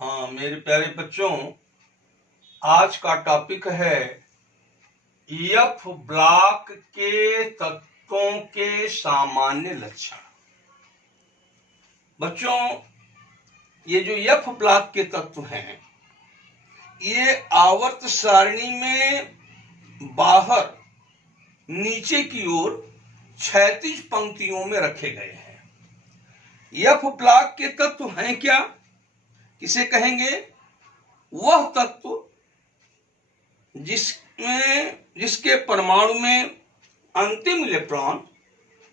हाँ मेरे प्यारे बच्चों, आज का टॉपिक है एफ ब्लॉक के तत्वों के सामान्य लक्षण। बच्चों, ये जो एफ ब्लॉक के तत्व हैं, ये आवर्त सारणी में बाहर नीचे की ओर क्षैतिज पंक्तियों में रखे गए हैं। एफ ब्लॉक के तत्व हैं क्या? किसे कहेंगे? वह तत्व जिसके परमाणु में अंतिम इलेक्ट्रॉन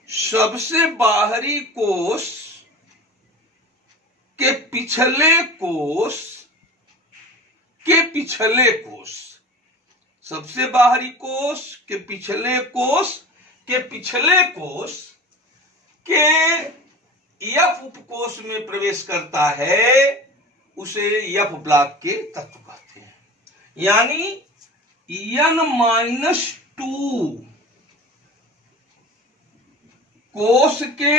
सबसे बाहरी कोष के पिछले कोष सबसे बाहरी कोष के पिछले कोष के एफ उपकोष में प्रवेश करता है, उसे एफ ब्लॉक के तत्व कहते हैं। यानी N-2 कोष के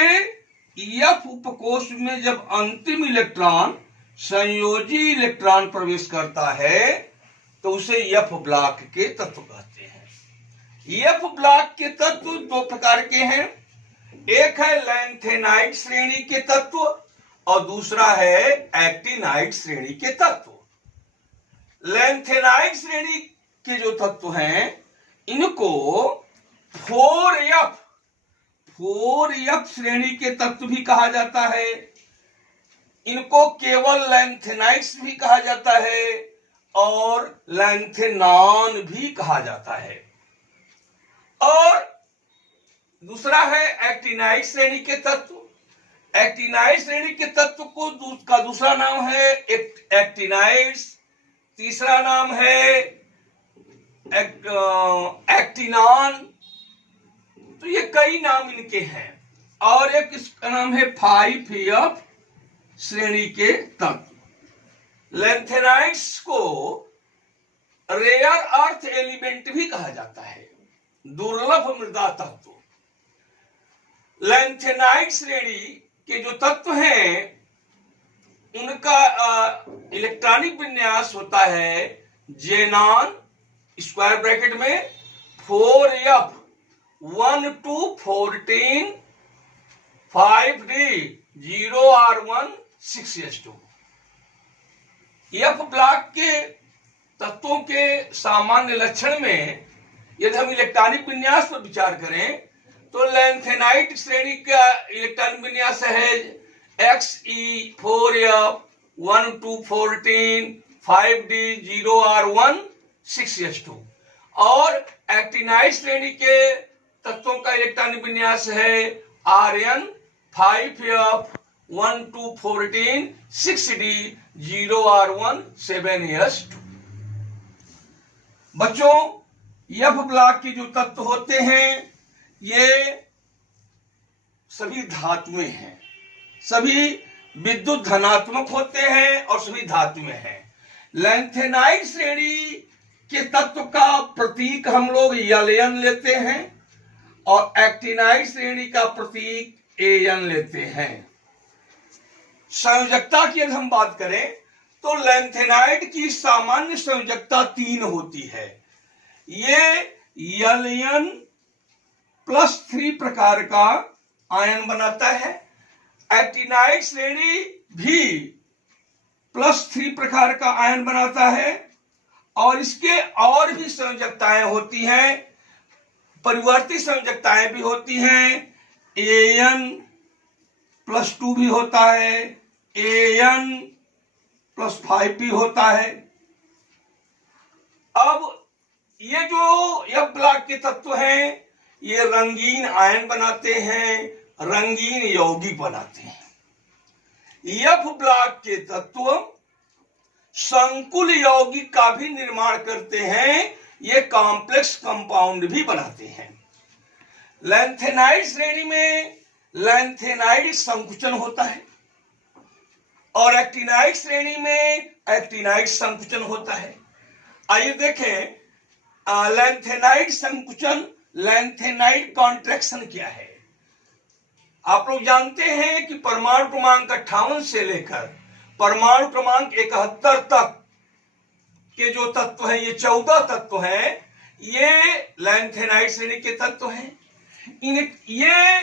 एफ उपकोष में जब अंतिम इलेक्ट्रॉन संयोजी इलेक्ट्रॉन प्रवेश करता है तो उसे एफ ब्लॉक के तत्व कहते हैं। एफ ब्लॉक के तत्व दो प्रकार के हैं, एक है लैंथेनाइड श्रेणी के तत्व और दूसरा है एक्टिनाइड श्रेणी के तत्व। लैंथेनाइड श्रेणी के जो तत्व हैं, इनको 4F श्रेणी के तत्व भी कहा जाता है। इनको केवल लैंथेनाइड्स भी कहा जाता है और लैंथेनॉन भी कहा जाता है। और दूसरा है एक्टिनाइड श्रेणी के तत्व। एक्टिनाइड श्रेणी के तत्व का दूसरा नाम है एक्टिनाइड्स, तीसरा नाम है एक्टिनॉन। तो ये कई नाम इनके हैं। और एक इसका नाम है 5F श्रेणी के तत्व। लैंथेनाइड्स को रेयर अर्थ एलिमेंट भी कहा जाता है, दुर्लभ मृदा तत्व। लैंथेनाइड श्रेणी के जो तत्व हैं, उनका इलेक्ट्रॉनिक विन्यास होता है जेनॉन स्क्वायर ब्रैकेट में 4F 1 to 14 5D 0R1 6S2। F block के तत्वों के सामान्य लक्षण में यदि हम इलेक्ट्रॉनिक विन्यास पर विचार करें तो लैंथेनाइड श्रेणी का इलेक्ट्रॉनिक विन्यास है Xe 4F 1 to 14 5D 0R1 6S2। और एक्टिनाइड श्रेणी के तत्वों का इलेक्ट्रॉनिक विन्यास है Rn 5F 1 to 14 6D 0R1 7S2। बच्चों, एफ ब्लॉक के जो तत्व होते हैं, ये सभी धातुएं हैं, सभी विद्युत धनात्मक होते हैं और सभी धातुएं हैं। लैंथेनाइड श्रेणी के तत्व का प्रतीक हम लोग Ln लेते हैं और एक्टिनाइड श्रेणी का प्रतीक An लेते हैं। संयोजकता की यदि हम बात करें तो लैंथेनाइड की सामान्य संयोजकता 3 होती है। ये Ln+3 प्रकार का आयन बनाता है। एक्टिनाइड श्रेणी भी +3 प्रकार का आयन बनाता है और इसके और भी संयोजकताएं होती हैं, परिवर्ती संयोजकताएं भी होती हैं। An+2 भी होता है, An+5 भी होता है। अब ये जो एफ ब्लॉक के तत्व हैं, ये रंगीन आयन बनाते हैं, रंगीन यौगिक बनाते हैं। एफ ब्लॉक के तत्व संकुल यौगिक का भी निर्माण करते हैं, ये कॉम्प्लेक्स कंपाउंड भी बनाते हैं। लैंथेनाइड श्रेणी में लैंथेनाइड संकुचन होता है और एक्टिनाइड श्रेणी में एक्टिनाइड संकुचन होता है। आइए देखें लैंथेनाइड संकुचन, लैंथेनाइड कॉन्ट्रैक्शन क्या है। आप लोग जानते हैं कि परमाणु क्रमांक 58 से लेकर परमाणु क्रमांक 71 तक के जो तत्व हैं, ये 14 तत्व हैं, ये लैंथेनाइड श्रेणी के तत्व हैं। ये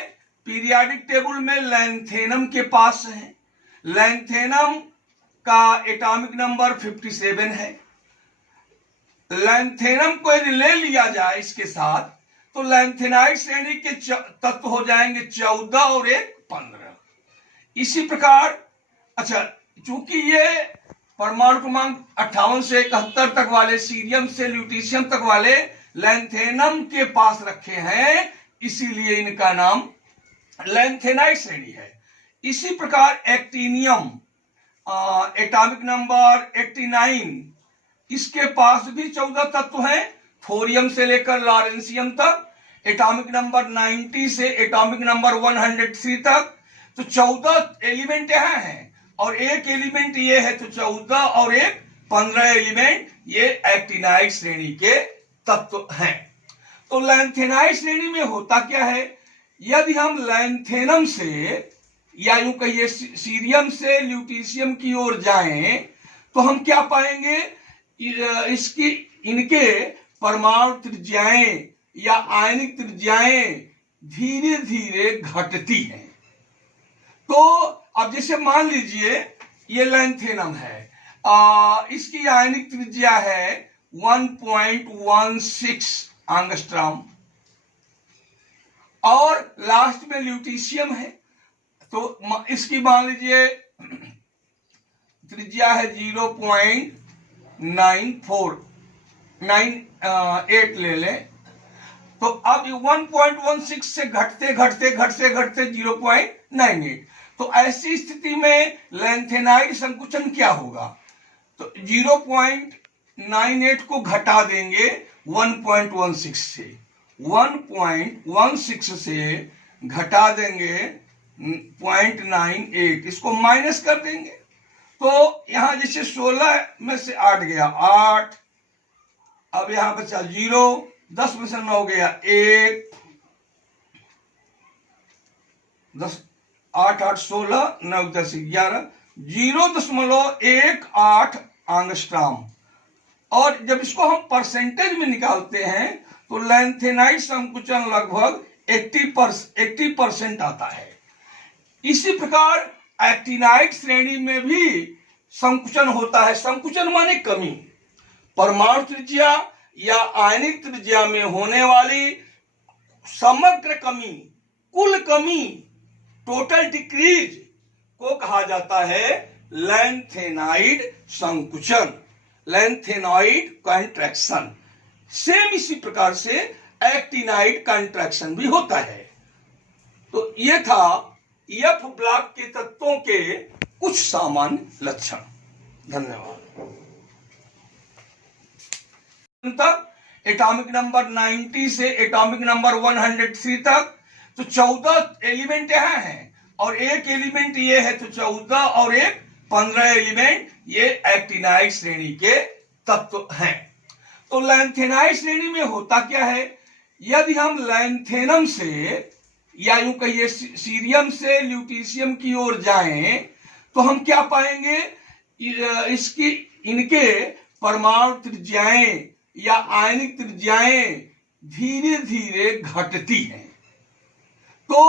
पीरियाडिक टेबल में लैंथेनम के पास है। लैंथेनम का एटॉमिक नंबर 57 है। लैंथेनम को यदि ले लिया जाए इसके साथ तो लैंथेनाइड श्रेणी के तत्व हो जाएंगे 14 और 15। इसी प्रकार अच्छा, चूंकि ये परमाणु क्रमांक 58 से 71 तक वाले सीरियम से ल्यूटीशियम तक वाले लैंथेनम के पास रखे हैं, इसीलिए इनका नाम लैंथेनाइड श्रेणी है। इसी प्रकार एक्टिनियम एटॉमिक नंबर 89, इसके पास भी 14 तत्व हैं, थोरियम से लेकर लॉरेंसियम तक। एटॉमिक नंबर 90 से एटॉमिक नंबर 103 तक। तो 14 एलिमेंट यहां हैं और एक एलिमेंट ये है, तो 14 और 15 एलिमेंट ये एक्टिनाइड श्रेणी के तत्व हैं। तो लैंथेनाइड श्रेणी में होता क्या है, यदि हम लैंथेनम से या यूं कहिए सीरियम से ल्यूटीशियम की ओर जाएं तो हम क्या पाएंगे, इनके परमाणु त्रिज्याएं या आयनिक त्रिज्याएं धीरे धीरे घटती हैं। तो अब जैसे मान लीजिए ये लैंथेनम है, इसकी आयनिक त्रिज्या है 1.16 एंगस्ट्रॉम और लास्ट में ल्यूटीशियम है, तो इसकी मान लीजिए त्रिज्या है 0.9498 ले लें। तो अब 1.16 से घटते घटते 0.98। तो ऐसी स्थिति में लैंथेनाइड संकुचन क्या होगा, तो 0.98 को घटा देंगे 1.16 से, 1.16 से घटा देंगे 0.98, इसको माइनस कर देंगे। तो यहां जैसे 16 में से 8 गया 8, अब यहां बचा 0, 10 में से 9 गया 1, 10 8 8 16 9 10 11, 0.18 एंगस्ट्रॉम। और जब इसको हम परसेंटेज में निकालते हैं तो लैंथेनाइड संकुचन लगभग 80% आता है। इसी प्रकार एक्टिनाइड श्रेणी में भी संकुचन होता है। संकुचन माने कमी, परमाणु त्रिज्या या आयनिक त्रिज्या में होने वाली समग्र कमी, कुल कमी, टोटल डिक्रीज को कहा जाता है लैंथेनाइड संकुचन, लैंथेनाइड कंट्रैक्शन। सेम इसी प्रकार से एक्टिनाइड कंट्रैक्शन भी होता है। तो यह था एफ ब्लॉक के तत्वों के कुछ सामान्य लक्षण। धन्यवाद। एटॉमिक नंबर 90 से एटॉमिक नंबर 103 तक, तो 14 एलिमेंट यहां हैं और एक एलिमेंट ये है, तो 14 और 15 एलिमेंट ये एक्टिनाइड श्रेणी के तत्व हैं। तो लैंथेनाइड श्रेणी में होता क्या है, यदि हम लैंथेनम से या यूं कहिए सीरियम से ल्यूटीशियम की ओर जाएं तो हम क्या पाएंगे, इनके परमाणु त्रिज्याएं या आयनिक त्रिज्याएं धीरे धीरे घटती हैं। तो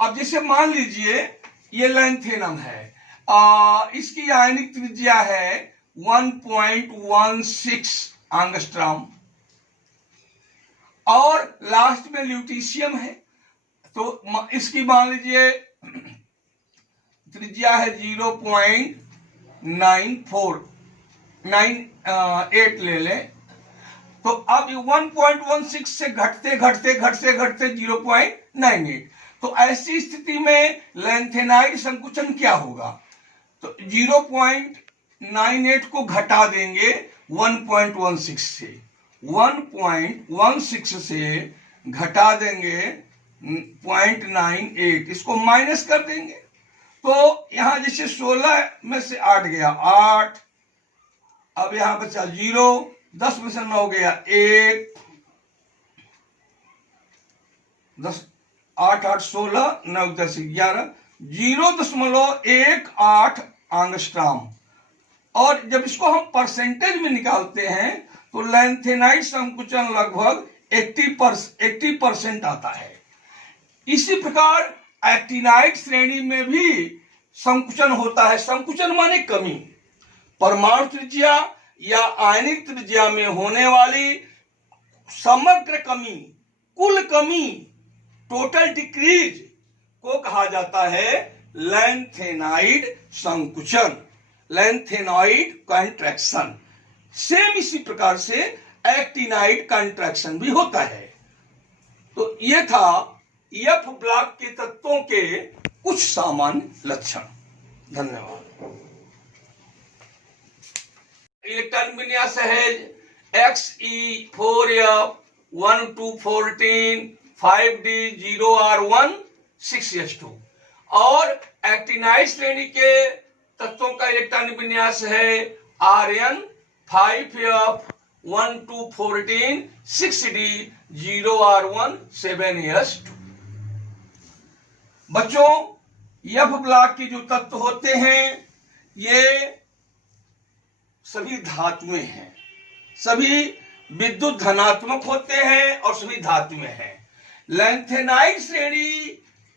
अब जैसे मान लीजिए ये लैंथेनम है, इसकी आयनिक त्रिज्या है 1.16 एंगस्ट्रॉम और लास्ट में ल्यूटीशियम है, तो इसकी मान लीजिए त्रिज्या है 0.9498 ले लें। तो अब 1.16 से घटते घटते 0.98। तो ऐसी स्थिति में लैंथेनाइड संकुचन क्या होगा, तो 0.98 को घटा देंगे 1.16 से, 1.16 से घटा देंगे 0.98, इसको माइनस कर देंगे। तो यहां जैसे 16 में से 8 गया 8, अब यहां बचा 0, 10 में से 9 गया 1, 10 8 8 16 9 10 11, 0.18 एंगस्ट्रॉम। और जब इसको हम परसेंटेज में निकालते हैं तो लैंथेनाइड संकुचन लगभग 80% आता है। इसी प्रकार एक्टिनाइड श्रेणी में भी संकुचन होता है। संकुचन माने कमी। परमाणु त्रिज्या या आयनिक त्रिज्या में होने वाली समग्र कमी, कुल कमी, टोटल डिक्रीज को कहा जाता है लैंथेनाइड संकुचन, लैंथेनाइड कंट्रैक्शन। सेम इसी प्रकार से एक्टिनाइड कंट्रैक्शन भी होता है। तो यह था एफ ब्लॉक के तत्वों के कुछ सामान्य लक्षण। धन्यवाद। इलेक्ट्रॉन विन्यास है Xe4F 1,2,14 5D0R1 6S2 और एक्टिनाइड श्रेणी के तत्वों का इलेक्ट्रॉन विन्यास है Rn 5F 1,2,14 6D0R1 7S2। बच्चों, एफ ब्लॉक के जो तत्व होते हैं ये सभी धातुएं हैं, सभी विद्युत धनात्मक होते हैं और सभी धातुएं हैं। लैंथेनाइड श्रेणी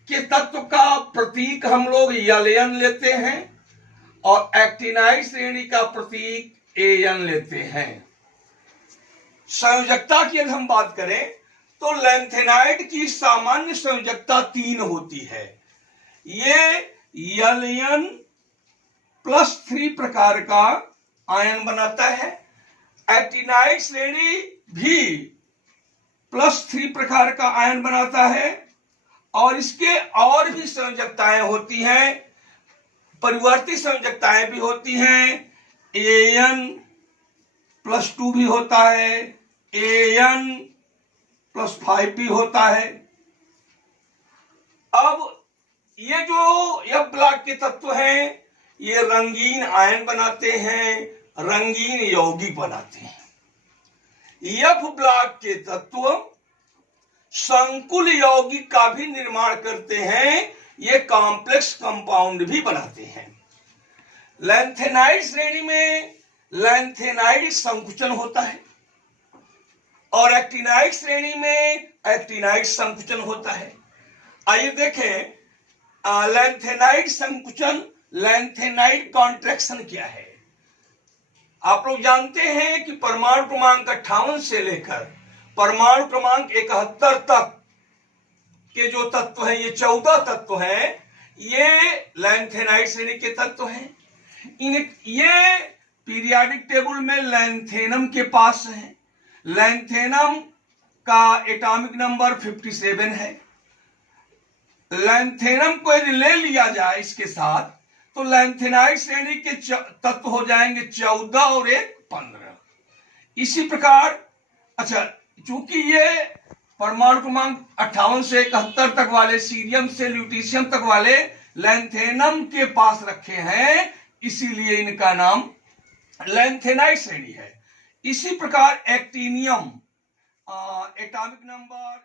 के तत्व का प्रतीक हम लोग Ln लेते हैं और एक्टिनाइड श्रेणी का प्रतीक An लेते हैं। संयोजकता की यदि हम बात करें तो लैंथेनाइड की सामान्य संयोजकता 3 होती है। ये Ln+3 प्रकार का आयन बनाता है। एक्टिनाइड श्रेणी भी +3 प्रकार का आयन बनाता है और इसके और भी संयोजकताएं होती हैं, परिवर्ती संयोजकताएं भी होती हैं। An+2 भी होता है, An+5 भी होता है। अब ये जो एफ ब्लॉक के तत्व हैं ये रंगीन आयन बनाते हैं, रंगीन यौगिक बनाते हैं। एफ ब्लॉक के तत्व संकुल यौगिक का भी निर्माण करते हैं, ये कॉम्प्लेक्स कंपाउंड भी बनाते हैं। लैंथेनाइड श्रेणी में लैंथेनाइड संकुचन होता है और एक्टिनाइड श्रेणी में एक्टिनाइड संकुचन होता है। आइए देखें लैंथेनाइड संकुचन, लैंथेनाइड कॉन्ट्रैक्शन क्या है। आप लोग जानते हैं कि परमाणु क्रमांक 58 से लेकर परमाणु क्रमांक 71 तक के जो तत्व हैं, ये 14 तत्व हैं, ये लैंथेनाइड श्रेणी के तत्व हैं। ये पीरियोडिक टेबल में लैंथेनम के पास है। लैंथेनम का एटॉमिक नंबर 57 है। लैंथेनम को यदि ले लिया जाए इसके साथ तो लैंथेनाइड श्रेणी के तत्व हो जाएंगे 14 और 1 15। इसी प्रकार अच्छा, चूंकि ये परमाणु क्रमांक 58 से 71 तक वाले सीरियम से ल्यूटीशियम तक वाले लैंथेनम के पास रखे हैं, इसीलिए इनका नाम लैंथेनाइड श्रेणी है। इसी प्रकार एक्टिनियम एटॉमिक नंबर